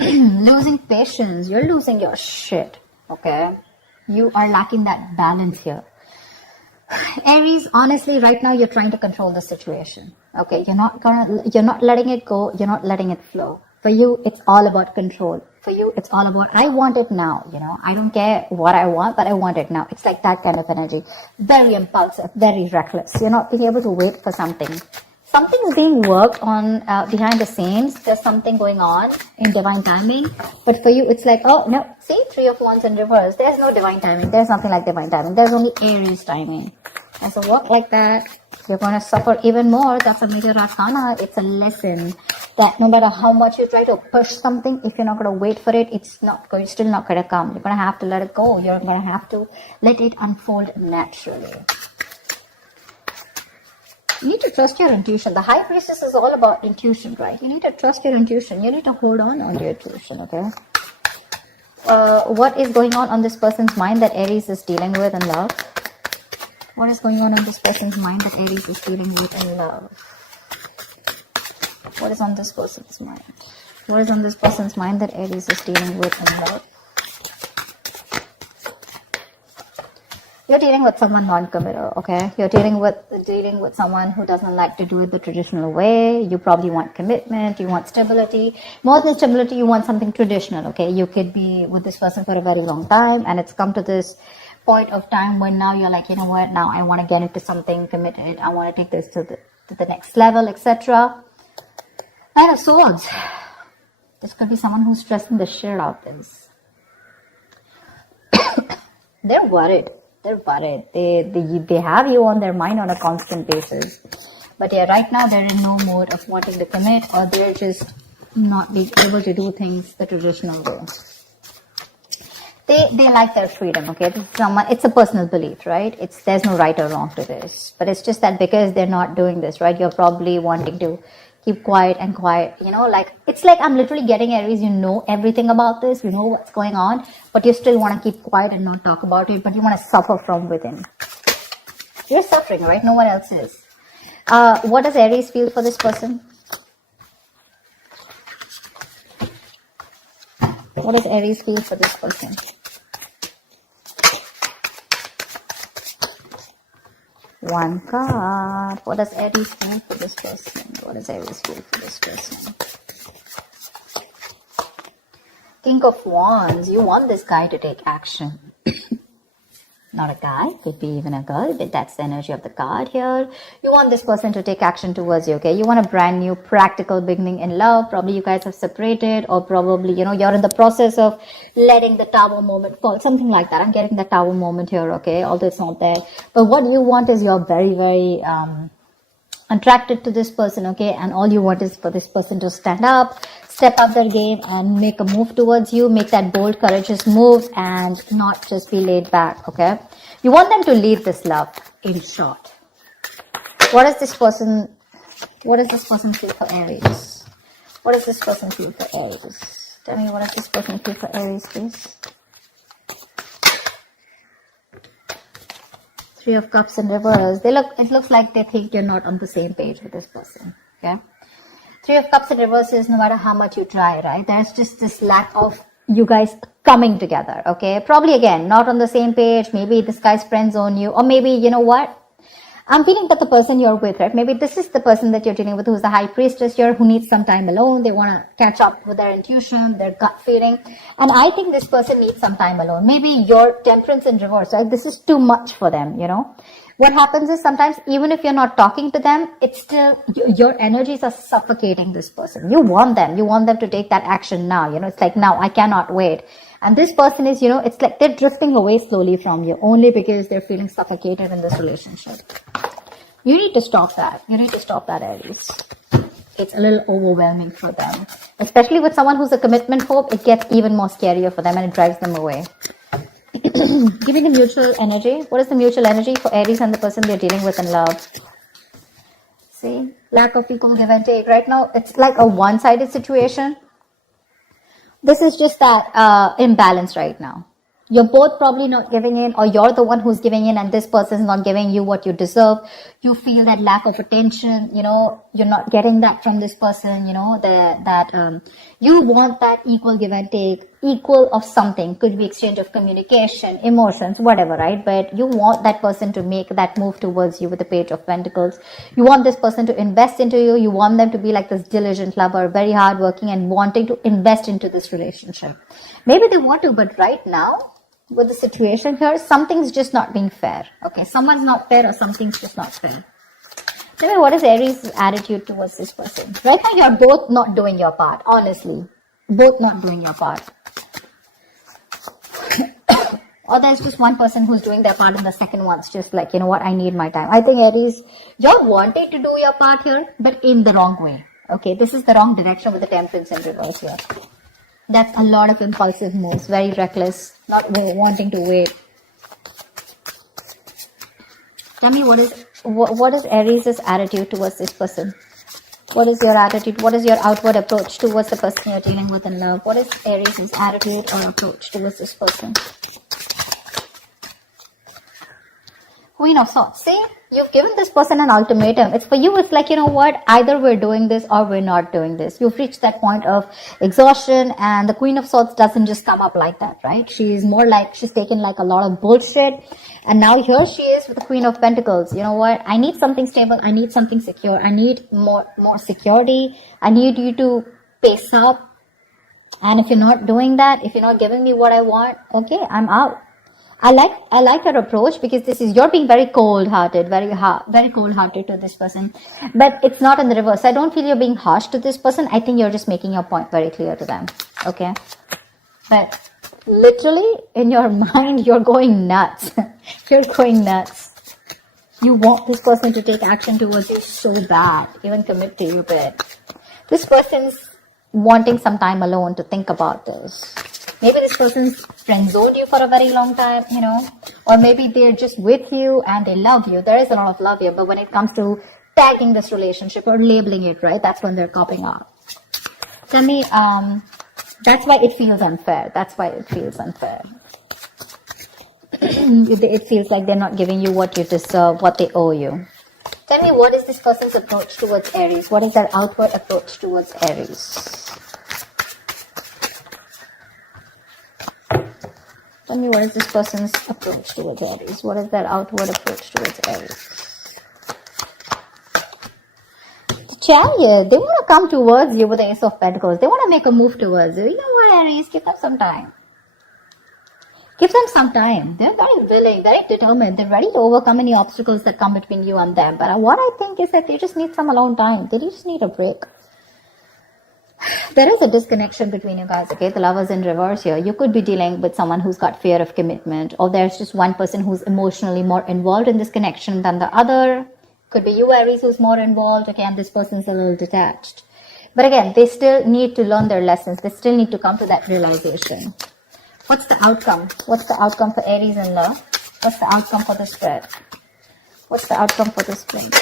Losing patience. You're losing your shit. Okay? You are lacking that balance here. Aries, honestly, right now you're trying to control the situation. Okay, you're not letting it go. You're not letting it flow. For you, it's all about control. For you, it's all about, I want it now. I don't care what I want, but I want it now. It's like that kind of energy. Very impulsive, very reckless. You're not being able to wait for something. Something is being worked on behind the scenes. There's something going on in divine timing. But for you, it's like, oh, no. See, 3 of Wands in reverse. There's no divine timing. There's nothing like divine timing. There's only Aries timing. And so work like that. You're going to suffer even more. That's a major arcana. It's a lesson that no matter how much you try to push something, if you're not going to wait for it, it's still not going to come. You're going to have to let it go. You're going to have to let it unfold naturally. You need to trust your intuition. The High Priestess is all about intuition, right? You need to trust your intuition. You need to hold on to your intuition, okay? What is going on this person's mind that Aries is dealing with in love? What is going on this person's mind that Aries is dealing with in love? What is on this person's mind? What is on this person's mind that Aries is dealing with in love? You're dealing with someone non-committal, okay? You're dealing with someone who doesn't like to do it the traditional way. You probably want commitment, you want stability. More than stability, you want something traditional, okay? You could be with this person for a very long time, and it's come to this point of time when now you're like, you know what, now I want to get into something committed. I want to take this to the next level, etc. Nine of Swords. This could be someone who's stressing the shit out of this. They're worried. They're worried. They have you on their mind on a constant basis. But yeah, right now they're in no mode of wanting to commit, or they're just not being able to do things the traditional way. They like their freedom, okay? It's a personal belief, right? There's no right or wrong to this. But it's just that because they're not doing this, right? You're probably wanting to keep quiet and quiet, it's like I'm literally getting Aries, you know everything about this, you know what's going on, but you still want to keep quiet and not talk about it, but you want to suffer from within. You're suffering, right? No one else is. What does Aries feel for this person? What does Aries feel for this person? One card. What does Aries feel for this person? What does Aries feel for this person? King of Wands. You want this guy to take action. Not a guy, could be even a girl, but that's the energy of the card here. You want this person to take action towards you, okay? You want a brand new practical beginning in love. Probably you guys have separated, or probably, you're in the process of letting the tower moment fall. Something like that. I'm getting the tower moment here, okay? Although it's not there. But what you want is you're very, very attracted to this person, okay? And all you want is for this person to stand up, step up their game, and make a move towards you, make that bold, courageous move, and not just be laid back, okay? You want them to lead this love, in short. What does this person feel for Aries? What does this person feel for Aries? Tell me, what does this person feel for Aries, please? 3 of Cups in reverse. It looks like they think you're not on the same page with this person, okay? 3 of Cups in reverse is no matter how much you try, right? There's just this lack of you guys coming together, okay? Probably, again, not on the same page. Maybe this guy's friend zone you, or maybe, you know what? I'm feeling that the person you're with, right? Maybe this is the person that you're dealing with who's the High Priestess here, who needs some time alone. They want to catch up with their intuition, their gut feeling. And I think this person needs some time alone. Maybe your Temperance in reverse, right? This is too much for them, What happens is sometimes even if you're not talking to them, it's still, your energies are suffocating this person. You want them to take that action now. It's like, now I cannot wait. And this person is, it's like they're drifting away slowly from you only because they're feeling suffocated in this relationship. You need to stop that. You need to stop that, Aries. It's a little overwhelming for them. Especially with someone who's a commitment phobe, it gets even more scarier for them and it drives them away. Give me the mutual energy. What is the mutual energy for Aries and the person they're dealing with in love? See? Lack of equal give and take. Right now, it's like a one-sided situation. This is just that imbalance right now. You're both probably not giving in, or you're the one who's giving in and this person's not giving you what you deserve. You feel that lack of attention, you're not getting that from this person, you want that equal give and take, equal of something. Could be exchange of communication, emotions, whatever, right? But you want that person to make that move towards you with the Page of Pentacles. You want this person to invest into you. You want them to be like this diligent lover, very hardworking and wanting to invest into this relationship. Maybe they want to, but right now, with the situation here, something's just not being fair. Okay, someone's not fair or something's just not fair. Tell me, what is Aries' attitude towards this person? Right now, you're both not doing your part, honestly. Both not doing your part. Or there's just one person who's doing their part and the second one's just like, you know what, I need my time. I think Aries, you're wanting to do your part here, but in the wrong way. Okay, this is the wrong direction with the Temperance in reverse here. That's a lot of impulsive moves, very reckless, not wanting to wait. Tell me, what is Aries' attitude towards this person? What is your attitude? What is your outward approach towards the person you're dealing with in love? What is Aries' attitude or approach towards this person? Queen of Swords. See, you've given this person an ultimatum. It's for you, it's like, you know what, either we're doing this or we're not doing this. You've reached that point of exhaustion, and the Queen of Swords doesn't just come up like that, right? She's more like, she's taken like a lot of bullshit, and now here she is with the Queen of Pentacles. You know what, I need something stable, I need something secure, I need more security, I need you to pace up, and if you're not doing that, if you're not giving me what I want, okay, I'm out. I like your approach, because this is, you're being very cold-hearted, very cold-hearted to this person. But it's not in the reverse. I don't feel you're being harsh to this person. I think you're just making your point very clear to them. Okay? But literally, in your mind, you're going nuts. You're going nuts. You want this person to take action towards you so bad, even commit to you, but this person's wanting some time alone to think about this. Maybe this person's friend-zoned you for a very long time, or maybe they're just with you and they love you. There is a lot of love here, but when it comes to tagging this relationship or labeling it, right, that's when they're copping out. Tell me, that's why it feels unfair. That's why it feels unfair. It feels like they're not giving you what you deserve, what they owe you. Tell me, what is this person's approach towards Aries? What is their outward approach towards Aries? Tell me, what is this person's approach towards Aries? What is their outward approach towards Aries? The Chariot, they want to come towards you with the Ace of Pentacles. They want to make a move towards you. You know what, Aries? Give them some time. Give them some time. They're very willing, very determined. They're ready to overcome any obstacles that come between you and them. But what I think is that they just need some alone time. They just need a break. There is a disconnection between you guys, okay? The Lovers in reverse here. You could be dealing with someone who's got fear of commitment, or there's just one person who's emotionally more involved in this connection than the other. Could be you, Aries, who's more involved, okay, and this person's a little detached. But again, they still need to learn their lessons. They still need to come to that realization. What's the outcome? What's the outcome for Aries in love? What's the outcome for the spread? What's the outcome for the spread?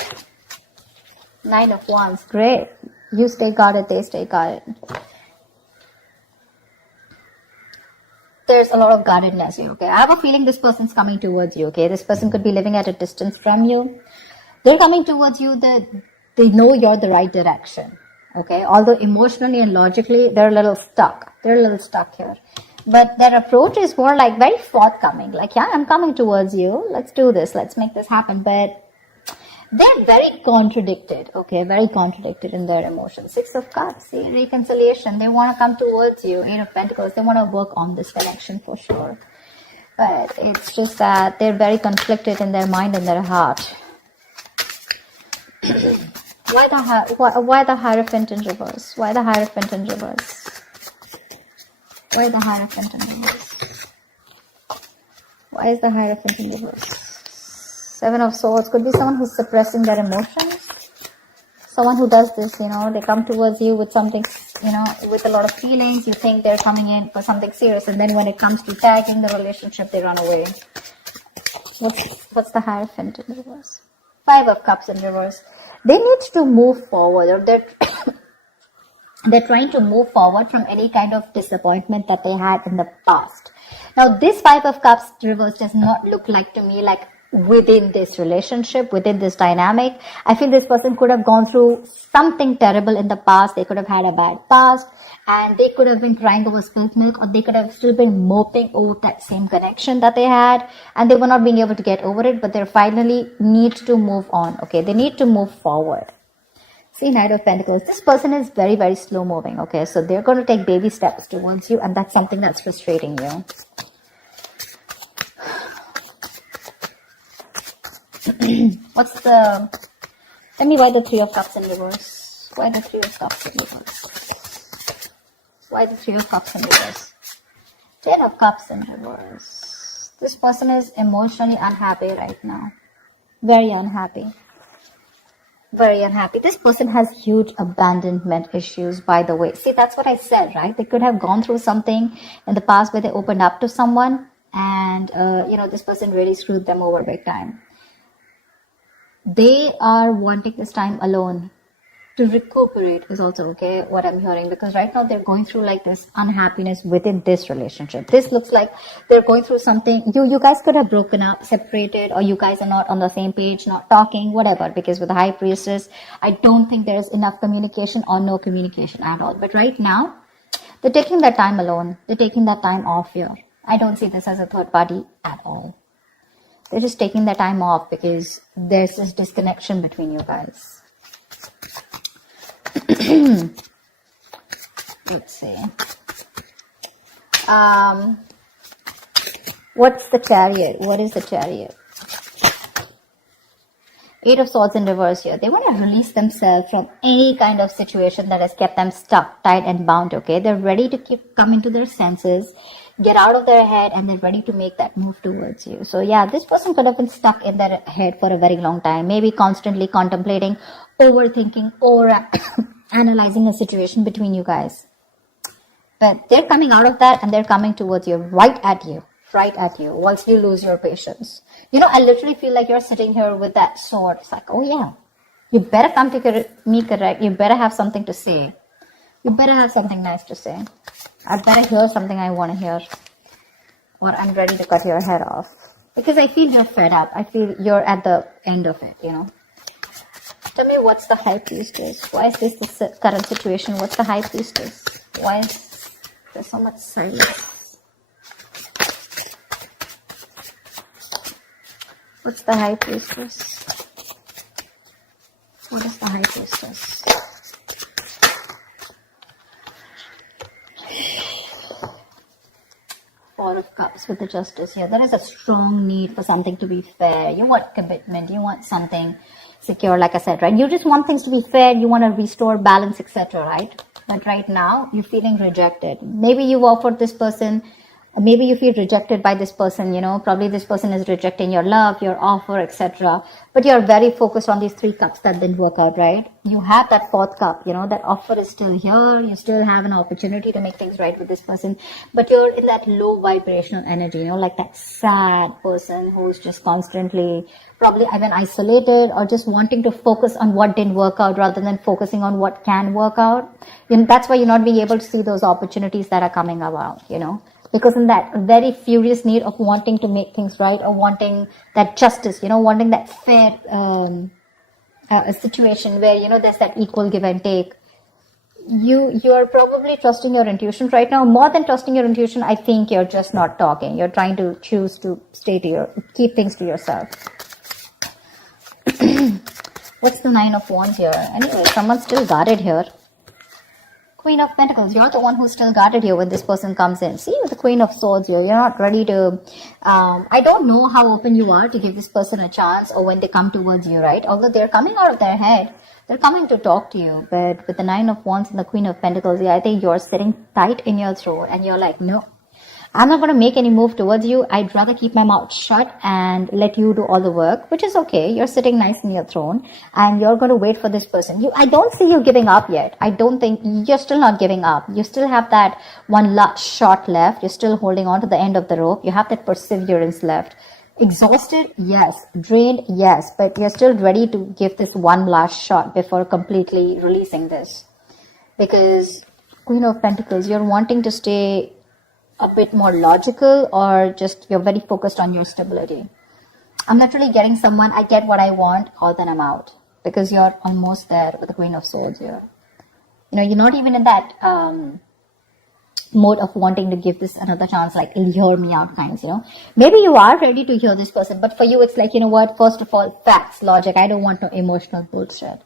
9 of Wands. Great. You stay guarded, they stay guarded. There's a lot of guardedness here, okay? I have a feeling this person's coming towards you, okay? This person could be living at a distance from you. They're coming towards you, they know you're the right direction, okay? Although emotionally and logically, they're a little stuck. They're a little stuck here. But their approach is more like very forthcoming. Like, yeah, I'm coming towards you. Let's do this. Let's make this happen. But they're very contradicted, okay? Very contradicted in their emotions. 6 of Cups, see, reconciliation. They want to come towards you. 8 of Pentacles, they want to work on this connection for sure. But it's just that they're very conflicted in their mind and their heart. Why the Hierophant in reverse? Why the Hierophant in reverse? Why the Hierophant in reverse? Why is the Hierophant in reverse? 7 of Swords. Could be someone who's suppressing their emotions. Someone who does this, they come towards you with something, with a lot of feelings. You think they're coming in for something serious, and then when it comes to tagging the relationship, they run away. What's the Hierophant in reverse? 5 of Cups in reverse. They need to move forward, or they're trying to move forward from any kind of disappointment that they had in the past. Now, this Five of Cups reverse does not look like to me like within this relationship, within this dynamic. I feel this person could have gone through something terrible in the past. They could have had a bad past, and they could have been crying over spilled milk, or they could have still been moping over that same connection that they had, and they were not being able to get over it, but they finally need to move on. Okay, they need to move forward. See, Knight of Pentacles. This person is very, very slow moving. Okay, so they're going to take baby steps towards you, and that's something that's frustrating you. Tell me why the Three of Cups in reverse? Why the Three of Cups in reverse? Why the Three of Cups in reverse? Ten of Cups in reverse. This person is emotionally unhappy right now. Very unhappy. Very unhappy. This person has huge abandonment issues, by the way. See, that's what I said, right? They could have gone through something in the past where they opened up to someone, and, this person really screwed them over big time. They are wanting this time alone to recuperate is also okay, what I'm hearing, because right now they're going through like this unhappiness within this relationship. This looks like they're going through something. You guys could have broken up, separated, or you guys are not on the same page, not talking, whatever, because with the High Priestess, I don't think there's enough communication or no communication at all. But right now, they're taking that time alone. They're taking that time off here. I don't see this as a third party at all. They're just taking their time off because there's this disconnection between you guys. Let's see. What's the Chariot? What is the Chariot? Eight of Swords in reverse here. They want to release themselves from any kind of situation that has kept them stuck, tied and bound, okay? They're ready to come into their senses, get out of their head, and they're ready to make that move towards you. So yeah, this person could have been stuck in their head for a very long time, maybe constantly contemplating, overthinking, or analyzing a situation between you guys. But they're coming out of that, and they're coming towards you, right at you, once you lose your patience. I literally feel like you're sitting here with that sword. It's like, oh yeah, you better come to me correct. You better have something to say. You better have something nice to say. I better hear something I want to hear, or I'm ready to cut your head off. Because I feel you're fed up. I feel you're at the end of it, Tell me, what's the High Priestess? Why is this the current situation? What's the High Priestess? Why is there so much silence? What's the High Priestess? What is the High Priestess? Four of Cups with the Justice here. There is a strong need for something to be fair. You want commitment. You want something secure, like I said, right? You just want things to be fair. You want to restore balance, etc., right? But right now, you're feeling rejected. Maybe you've offered this person, maybe you feel rejected by this person, probably this person is rejecting your love, your offer, etc. But you're very focused on these three cups that didn't work out, right? You have that fourth cup, that offer is still here. You still have an opportunity to make things right with this person. But you're in that low vibrational energy, like that sad person who's just constantly probably either isolated or just wanting to focus on what didn't work out rather than focusing on what can work out. That's why you're not being able to see those opportunities that are coming about, because in that very furious need of wanting to make things right, or wanting that justice, wanting that fair situation where, there's that equal give and take. You're probably trusting your intuition right now. More than trusting your intuition, I think you're just not talking. You're trying to choose to keep things to yourself. What's the Nine of Wands here? Anyway, someone's still guarded here. Queen of Pentacles, you're the one who's still guarded here when this person comes in. See, with the Queen of Swords here, you're not ready to, I don't know how open you are to give this person a chance, or when they come towards you, right? Although they're coming out of their head, they're coming to talk to you. But with the Nine of Wands and the Queen of Pentacles, yeah, I think you're sitting tight in your throat, and you're like, no, I'm not going to make any move towards you. I'd rather keep my mouth shut and let you do all the work, which is okay. You're sitting nice in your throne, and you're going to wait for this person. I don't see you giving up yet. I don't think you're still not giving up. You still have that one last shot left. You're still holding on to the end of the rope. You have that perseverance left. Exhausted? Yes. Drained? Yes. But you're still ready to give this one last shot before completely releasing this. Because Queen of Pentacles, you're wanting to stay a bit more logical, or just you're very focused on your stability? I'm not really getting someone, I get what I want, or then I'm out. Because you're almost there with the Queen of Swords here. You know, you're not even in that mode of wanting to give this another chance, like, hear me out kinds, you know. Maybe you are ready to hear this person, but for you it's like, you know what, first of all, facts, logic. I don't want no emotional bullshit.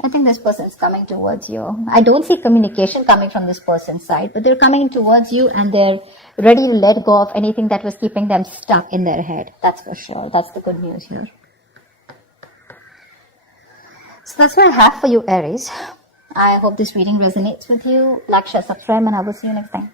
I think this person is coming towards you. I don't see communication coming from this person's side, but they're coming towards you and they're ready to let go of anything that was keeping them stuck in their head. That's for sure. That's the good news here. So that's what I have for you, Aries. I hope this reading resonates with you. Like, share, subscribe, and I will see you next time.